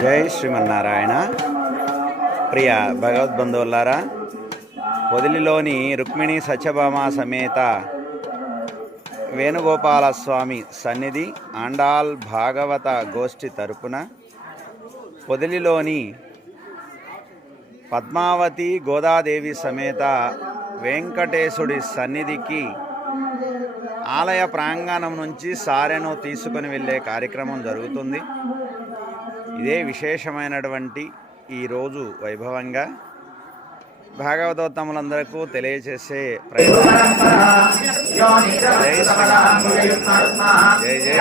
జై శ్రీమన్నారాయణ. ప్రియ భగవద్బంధువులారా, పొదిలిలోని రుక్మిణి సత్యభామ సమేత వేణుగోపాలస్వామి సన్నిధి ఆండాల్ భాగవత గోష్ఠి తరపున పొదిలిలోని పద్మావతి గోదాదేవి సమేత వెంకటేశుడి సన్నిధికి ఆలయ ప్రాంగణం నుంచి సారెను తీసుకొని వెళ్ళే కార్యక్రమం జరుగుతుంది. ఇదే విశేషమైనటువంటి ఈరోజు వైభవంగా భాగవతోత్తములందరికీ తెలియజేసే ప్రయత్నం. జై జై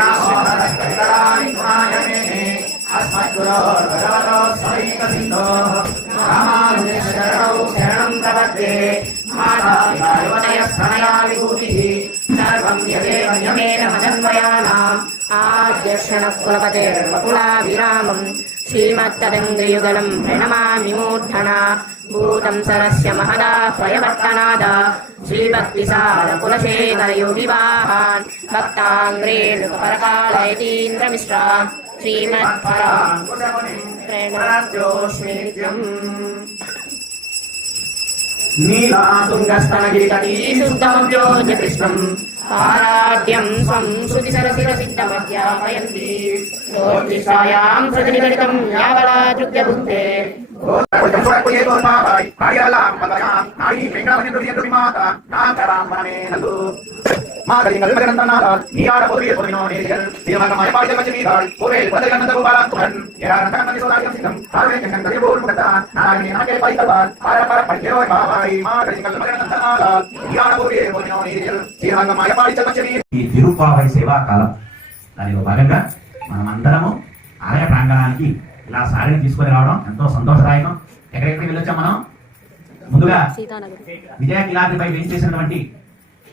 ఆద్యక్షణకులపతిర్వకులాభిరామం శ్రీమత్తరంగ్రియుగలం ప్రణమామి మూర్ధనా భూతం సరస్య మహదాహ్వయవర్తనాద శ్రీభక్తిసారకులశేఖరయోగివాహాన్ భక్తాంగ్రేణుకపరకాలయతీంద్రమిశ్రా శ్రీమత్పరాం ప్రణోస్మిత్యం నీలాతుంగస్తనగిరితటీ శుద్ధమవ్యోజకృష్ణం పారాడ్యం స్వం శృతిసరసిరసిద్ధమధ్యాపయంతి జ్యోతిషాయాం ప్రతినిగడితం యావలాదృగ్యబుద్ధే తిరుపావై సేవాకాలం దానిలో భాగంగా మనమందరము ఆలయ ప్రాంగణానికి ఇలా సారిని తీసుకొని రావడం ఎంతో సంతోషదాయకం. ఎక్కడెక్కడికి వెళ్ళొచ్చాం మనం? ముందుగా విజయగిలాద్రిపై వేయించేసినటువంటి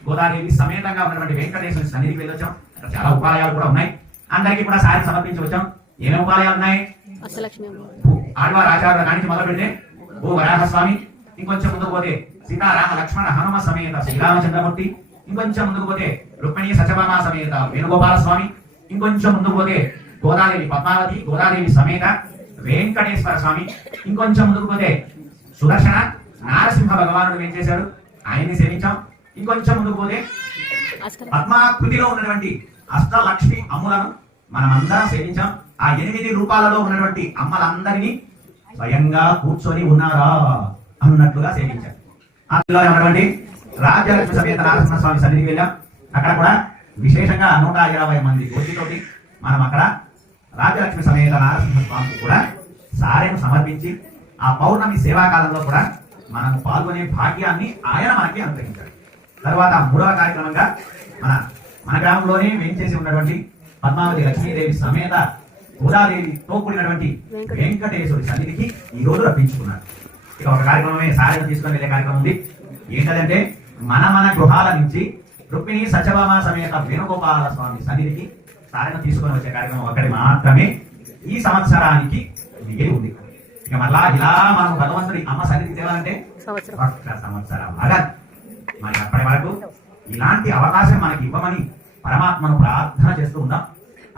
గోదాదేవి సమేతంగా ఉన్నటువంటి వెంకటేశ్వర సన్నిధికి వెళ్ళొచ్చాం. అక్కడ చాలా ఉపాలయాలు కూడా ఉన్నాయి. అందరికీ కూడా సారి సమర్పించి వచ్చాం. ఏమేమి ఉపాలయాలు ఉన్నాయి? ఆళ్వార్ ఆచార్యుల కానించి మొదలు పెడితే ఓ వరాహస్వామి, ఇంకొంచెం ముందుకు పోతే సీతారామ లక్ష్మణ హనుమ సమేత శ్రీరామచంద్రమూర్తి, ఇంకొంచెం ముందుకు పోతే రుక్మిణి సత్యభామ సమేత వేణుగోపాల స్వామి, ఇంకొంచెం ముందుకు పోతే గోదాదేవి పద్మావతి గోదాదేవి సమేత వెంకటేశ్వర స్వామి, ఇంకొంచెం ముందుకు పోతే సుదర్శన నారసింహ భగవానుడు ఏం చేశాడు, ఆయన్ని సేవించాం. ఇంకొంచెం ముందుకు పోతే పద్మాకృతిలో ఉన్నటువంటి అష్టలక్ష్మి అమ్ములను మనమందరం సేవించాం. ఆ 8 రూపాలలో ఉన్నటువంటి అమ్మలందరినీ స్వయంగా కూర్చొని ఉన్నారా అన్నట్లుగా సేవించాం. అందులో ఉన్నటువంటి రాజ్యలక్ష్మి సమేత నారసింహ స్వామి సన్నిధికి వెళ్ళాం. అక్కడ కూడా విశేషంగా 120 మంది కోటితోటి మనం అక్కడ రాజ్యలక్ష్మి సమేత నారసింహ స్వామికి కూడా సారెను సమర్పించి ఆ పౌర్ణమి సేవాకాలంలో కూడా మనం పాల్గొనే భాగ్యాన్ని ఆయన మనకి అనుగ్రహించాడు. తర్వాత 3వ కార్యక్రమంగా మన గ్రామంలోనే వేయించేసి ఉన్నటువంటి పద్మావతి లక్ష్మీదేవి సమేత గోదాదేవితో కూడినటువంటి వెంకటేశ్వరి సన్నిధికి ఈ రోజు రప్పించుకున్నారు. ఇక ఒక కార్యక్రమమే సారెను తీసుకొని వెళ్ళే కార్యక్రమం ఉంది. ఏంటంటే మన గృహాల నుంచి రుక్మిణి సత్యభామ సమేత వేణుగోపాల స్వామి సన్నిధికి సారెను తీసుకొని వచ్చే కార్యక్రమం ఒకటి మాత్రమే ఈ సంవత్సరానికి మిగిలి ఉంది. ఇక మళ్ళా ఇలా మనం భగవంతుడి అమ్మ సన్నిధికి తేవాలంటే ఒక్క సంవత్సరం ఆగాలి. మరి అప్పటి వరకు ఇలాంటి అవకాశం మనకి ఇవ్వమని పరమాత్మను ప్రార్థన చేస్తూ ఉందాం.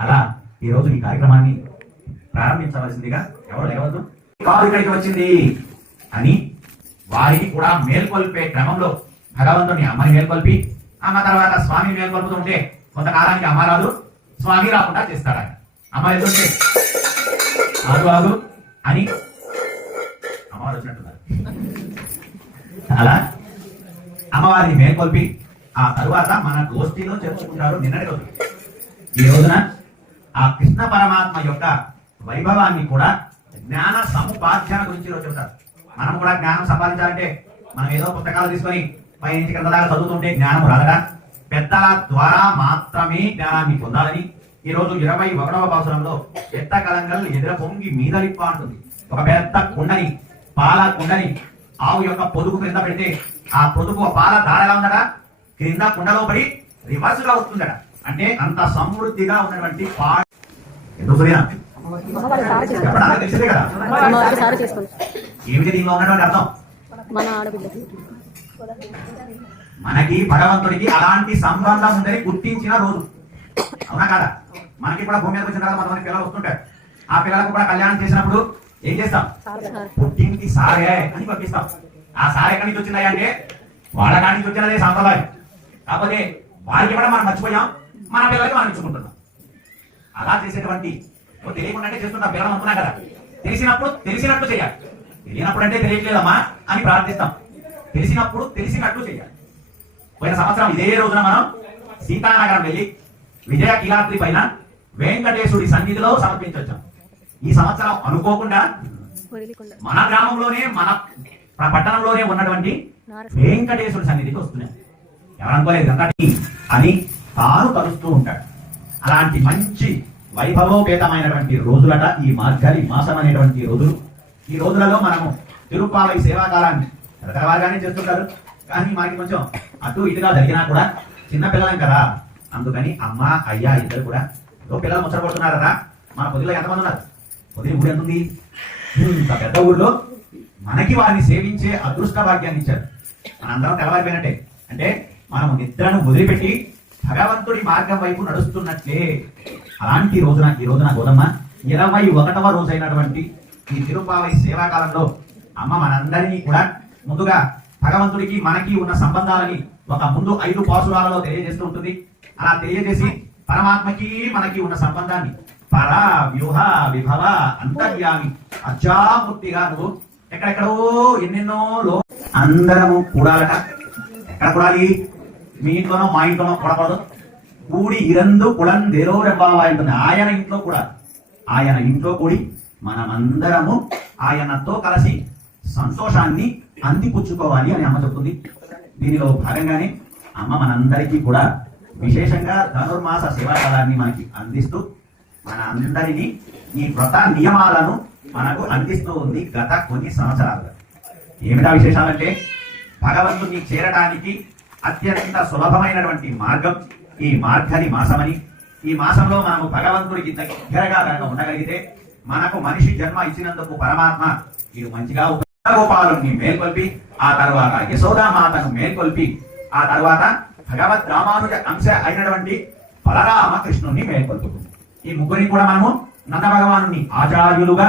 అలా ఈ రోజు ఈ కార్యక్రమాన్ని ప్రారంభించవలసిందిగా ఎవరు లేవద్దు. కాదు ఇక్కడికి వచ్చింది అని వారికి కూడా మేల్కొల్పే క్రమంలో భగవంతుని అమ్మని మేల్కొల్పి అమ్మ తర్వాత స్వామి మేల్కొల్పుతుంటే కొంతకాలానికి అమ్మ రాదు, స్వామి రాకుండా చేస్తాడు. ఆయన అమ్మ వెళ్తుంటే ఆగు ఆగు అని అమ్మవారు వచ్చినట్టున్నారు. అలా అమ్మవారిని మేల్కొల్పి ఆ తరువాత మన గోష్ఠిలో చేర్చుకుంటారు. నిన్నటి రోజు ఈ రోజున ఆ కృష్ణ పరమాత్మ యొక్క వైభవాన్ని కూడా జ్ఞాన సముపార్జన గురించి చెబుతారు. మనం కూడా జ్ఞానం సంపాదించాలంటే మనం ఏదో పుస్తకాలు తీసుకొని పైనుంచి కింద దాకా చదువుతుంటే జ్ఞానం రాదట. పెద్దల ద్వారా మాత్రమే జ్ఞానాన్ని పొందాలని ఈ రోజు 21వ సంవత్సరంలో ఎత్త కలంగల్ ఎదుర పొంగి మీదలిప్ప అంటుంది. ఒక పెద్ద కుండని పాల కుండని ఆవు యొక్క పొదుగు క్రింద పెడితే ఆ పొదుగు పాల దార ఎలా ఉందట, క్రింద కుండలో పడి రివర్స్ గా వస్తుందట. అంటే అంత సమృద్ధిగా ఉన్నటువంటి ఎందుకు తెలిసిందే కదా ఏమిటి దీనిలో ఉన్నటువంటి అర్థం. మనకి భగవంతుడికి అలాంటి సంబంధం ఉందని గుర్తించిన రోజు. అవునా కదా? మనకి కూడా భూమి మీదకి వచ్చిన తర్వాత కొంతమంది పిల్లలు వస్తుంటారు. ఆ పిల్లలకు కూడా కళ్యాణం చేసినప్పుడు ఏం చేస్తాం? పుట్టింటి సారే అని పంపిస్తాం. ఆ సారే ఎక్కడి నుంచి వచ్చిందా అంటే వాళ్ళ కాడి నుంచి వచ్చినదే సాంప్రదాయం. కాకపోతే వారికి కూడా మనం మర్చిపోయాం, మన పిల్లలకి మనం ఇచ్చుకుంటున్నాం. అలా చేసేటువంటి తెలియకుండానే చేస్తుంటాం. పిల్లలు అనుకున్నాం కదా, తెలిసినప్పుడు తెలిసినట్లు చేయాలి. తెలియనప్పుడు అంటే తెలియట్లేదమ్మా అని ప్రార్థిస్తాం, తెలిసినప్పుడు తెలిసినట్లు చేయాలి. పోయిన సంవత్సరం ఇదే రోజున మనం సీతానగరం వెళ్ళి విజయ కీలాద్రి పైన వెంకటేశుడి సన్నిధిలో సమర్పించొచ్చాం. ఈ సంవత్సరం అనుకోకుండా మన గ్రామంలోనే మన పట్టణంలోనే ఉన్నటువంటి వెంకటేశుడి సన్నిధికి వస్తున్నాం. ఎవరు అనుకోలేదు గంగటి అని తాను కలుస్తూ ఉంటాడు. అలాంటి మంచి వైభవోపేతమైనటువంటి రోజులట ఈ మార్గలి మాసం అనేటువంటి రోజులు. ఈ రోజులలో మనము తిరుప్పావై సేవాకాలాన్ని రకరకాలుగానే చేస్తుంటారు. కానీ మనకి కొంచెం అటు ఇటుగా జరిగినా కూడా చిన్న పిల్లలం కదా, అందుకని అమ్మ అయ్యా ఇద్దరు కూడా పిల్లలు ముచ్చటపడుతున్నారట. మన పొదిలో ఎంతమంది ఉన్నారు? పొదిలి ఊరు ఎంత ఉంది? ఇంత పెద్ద ఊళ్ళో మనకి వారిని సేవించే అదృష్ట భాగ్యాన్ని ఇచ్చారు. మనందరం తెల్లవారిపోయినట్టే. అంటే మనము నిద్రను వదిలిపెట్టి భగవంతుడి మార్గం వైపు నడుస్తున్నట్లే. అలాంటి రోజున ఈ రోజున గోదమ్మ 21వ రోజైనటువంటి ఈ తిరుప్పావై సేవాకాలంలో అమ్మ మనందరినీ కూడా ముందుగా భగవంతుడికి మనకి ఉన్న సంబంధాలని ఒక ముందు 5 పాసురాలలో తెలియజేస్తూ ఉంటుంది. అలా తెలియజేసి పరమాత్మకి మనకి ఉన్న సంబంధాన్ని పర వ్యూహ విభవ అంతర్యామి అజామూర్తిగా నువ్వు ఎక్కడెక్కడో ఎన్నెన్నో అందరము కూడాలట. ఎక్కడ కూడాలి? మీ ఇంట్లోనో మా ఇంట్లోనో కూడకూడదు. కూడి ఇరందు కులందేరో రెబ్బావా ఉంటుంది. ఆయన ఇంట్లో కూడా, ఆయన ఇంట్లో కూడి మనమందరము ఆయనతో కలిసి సంతోషాన్ని అందిపుచ్చుకోవాలి అని అమ్మ చెప్తుంది. దీనిలో భాగంగానే అమ్మ మనందరికీ కూడా విశేషంగా ధనుర్మాస సేవాకాలాన్ని మనకి అందిస్తూ మన అందరినీ ఈ వ్రత నియమాలను మనకు అందిస్తూ ఉంది గత కొన్ని సంవత్సరాలుగా. ఏమిటా విశేషాలంటే భగవంతుని చేరడానికి అత్యంత సులభమైనటువంటి మార్గం ఈ మార్గని మాసమని. ఈ మాసంలో మనము భగవంతుడికి దగ్గరగా కనుక ఉండగలిగితే మనకు మనిషి జన్మ ఇచ్చినందుకు పరమాత్మ ఇది మంచిగా గోపాలుని మేల్కొల్పి, ఆ తర్వాత యశోదామాతను మేల్కొల్పి, ఆ తర్వాత భగవద్ రామానుజ అంశ అయినటువంటి బలరామ కృష్ణుని మేల్కొల్పుతుంది. ఈ ముగ్గురిని కూడా మనము నంద భగవాను ఆచార్యులుగా,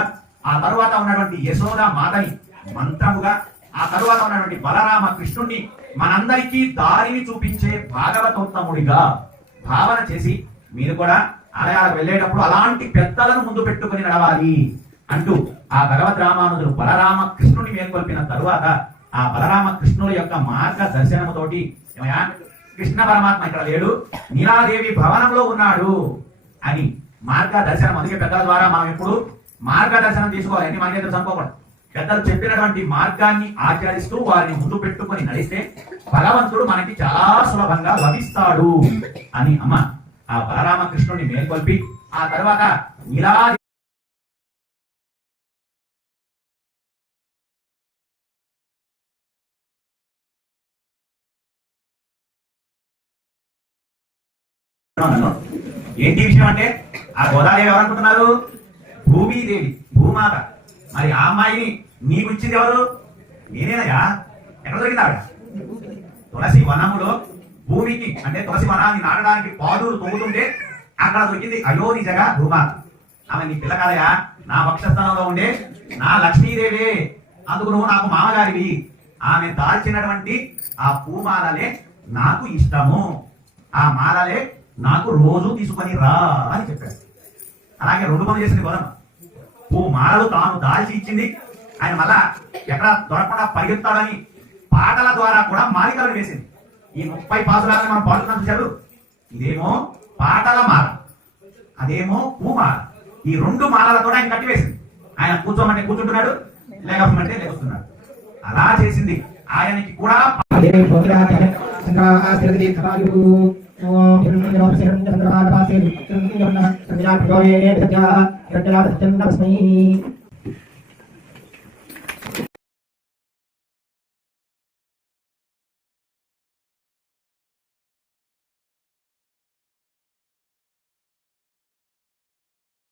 ఆ తరువాత ఉన్నటువంటి యశోదా మాతని మంత్రముగా, ఆ తరువాత ఉన్నటువంటి బలరామ కృష్ణుణ్ణి మనందరికీ దారిని చూపించే భాగవతోత్తముడిగా భావన చేసి మీరు కూడా ఆలయాలకు వెళ్ళేటప్పుడు అలాంటి పెద్దలను ముందు పెట్టుకుని నడవాలి అంటూ ఆ భగవద్ రామానుజులు బలరామ కృష్ణుని మేల్కొల్పిన తరువాత ఆ బలరామ కృష్ణుల యొక్క మార్గ దర్శనముతోటి ఏమయ్యా కృష్ణ పరమాత్మ ఇక్కడ లేడు, నీలాదేవి భవనంలో ఉన్నాడు అని మార్గ దర్శనం. అందుకే పెద్దల ద్వారా మనం ఎప్పుడు మార్గదర్శనం తీసుకోవాలి. అన్ని మనకే తెలుసు అనుకోకూడదు. పెద్దలు చెప్పినటువంటి మార్గాన్ని ఆచరిస్తూ వారిని ముందు పెట్టుకొని నడిస్తే భగవంతుడు మనకి చాలా సులభంగా లభిస్తాడు అని అమ్మ ఆ బలరామ కృష్ణుడిని మేల్కొల్పి, ఆ తర్వాత నీలాదేవి ఏంటి విషయం అంటే ఆ గోదాదేవి ఎవరనుకుంటున్నారు? భూమీదేవి, భూమాత. మరి ఆ అమ్మాయిని నీకు ఇచ్చింది ఎవరు? నేనేనయ్యా. ఎక్కడ దొరికింది ఆవిడ? తులసి వనములో భూమికి అంటే తులసి వనాన్ని నాటడానికి పాదులు తొమ్ముతుంటే అక్కడ దొరికింది అయోనిజగా భూమాత. ఆమె నీ పిల్ల కాదయా, నా వక్షస్థలంలో ఉండే నా లక్ష్మీదేవి. అందుకు నువ్వు నాకు మామగారివి. ఆమె దాల్చినటువంటి ఆ పూమాలలే నాకు ఇష్టము, ఆ మాలలే నాకు రోజు తీసుకొని రా అని చెప్పాడు. అలాగే 2 పనులు చేసింది గోదమ్మ. ఓ మాలలు తాను దాల్చి ఇచ్చింది. ఆయన మళ్ళా ఎక్కడ దొరకకుండా పరిగెత్తాలని పాటల ద్వారా కూడా మాలికలను వేసింది. ఈ 30 పాసురాలను మనం పాడుతున్నాం చూశాడు. ఇదేమో పాటల మాల, అదేమో పూమాల. ఈ 2 మాలలతో ఆయన కట్టివేసింది. ఆయన కూర్చోమంటే కూర్చుంటున్నాడు, లేకపోతే లేస్తున్నాడు. అలా చేసింది. ఆయనకి కూడా